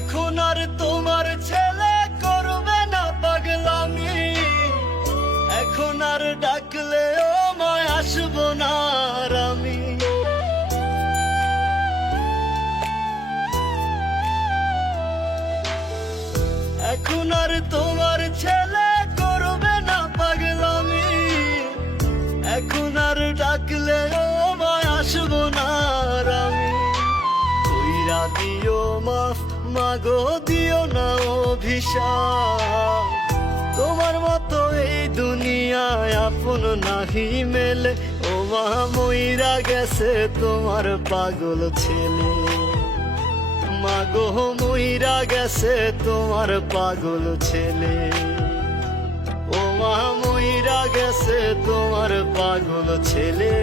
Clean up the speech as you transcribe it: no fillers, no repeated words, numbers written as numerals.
এখন আর তোমার ছেলে করবে না পাগলামি, এখন আর ডাকলেও মায় আসবো না আর আমি। এখন আর তোমার ছেলে করবে না পাগলামি, এখন আর ডাকলেও মায় আসবো না আর আমি। কইরা দিও মাফ মাগো, দিও না অভিশাপ, তোমার মতো এই দুনিয়ায় আপন নাহি মেলে। ও মা মইরা গেছে তোমার পাগল ছেলে, মাগো মইরা গেছে তোমার পাগল ছেলে। ও মা মইরা গেছে তোমার পাগল ছেলে।